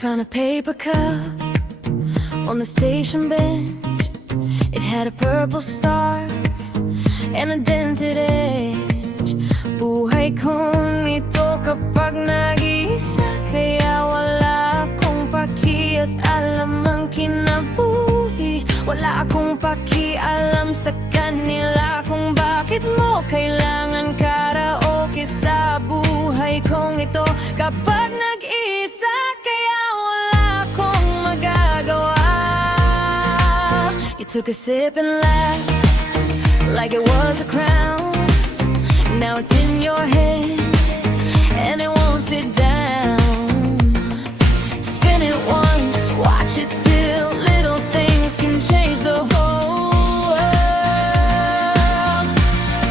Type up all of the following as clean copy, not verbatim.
found a paper cup on the station bench. It had a purple star and a dented edge. Buhay kong ito kapag nag-iisa, kaya wala akong paki at alam ang kinabuhi. Wala akong pakialam sa kanila kung bakit mo kailangan karaoke sa buhay kong ito. Kapag nag-iisa, kaya wala akong magagawa. You took a sip and laughed like it was a crown. Now it's in your hand and it won't sit down. Spin it once, watch it till little things can change the whole world.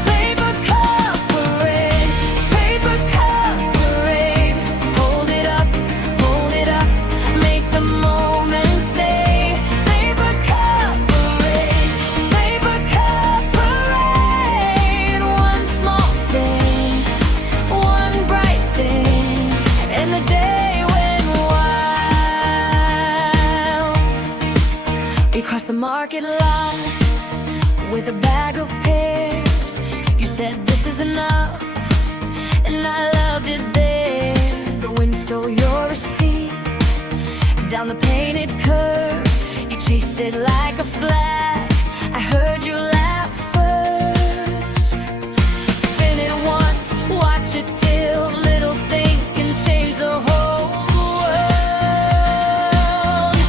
Paper cup parade, paper cup parade. Hold it up, make the moment stay. Paper cup parade, paper cup parade. One small thing, one bright thing, and the day went wild. You crossed the market lot with a bag of pears. You said this is enough, and I loved it there. The wind stole your receipt down the painted curve. You chased it like a flag. I heard you laugh first. Spin it once, watch it till little things can change the whole world.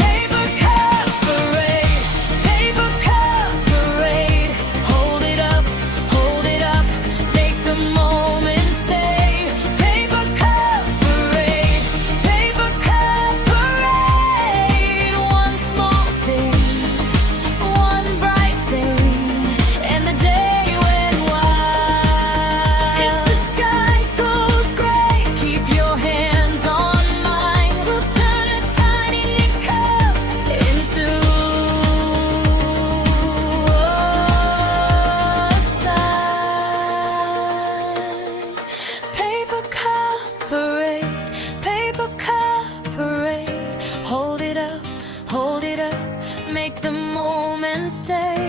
Paper cup parade, paper cup parade. Hold it up, make the moment stay. Paper cup parade, paper cup parade. One small thing, one bright thing, and the day went wild. If the sky goes gray, keep your hands on mine. We'll turn a tiny cup into a sign. Paper cup parade, paper cup parade. Hold it up, make the moment stay.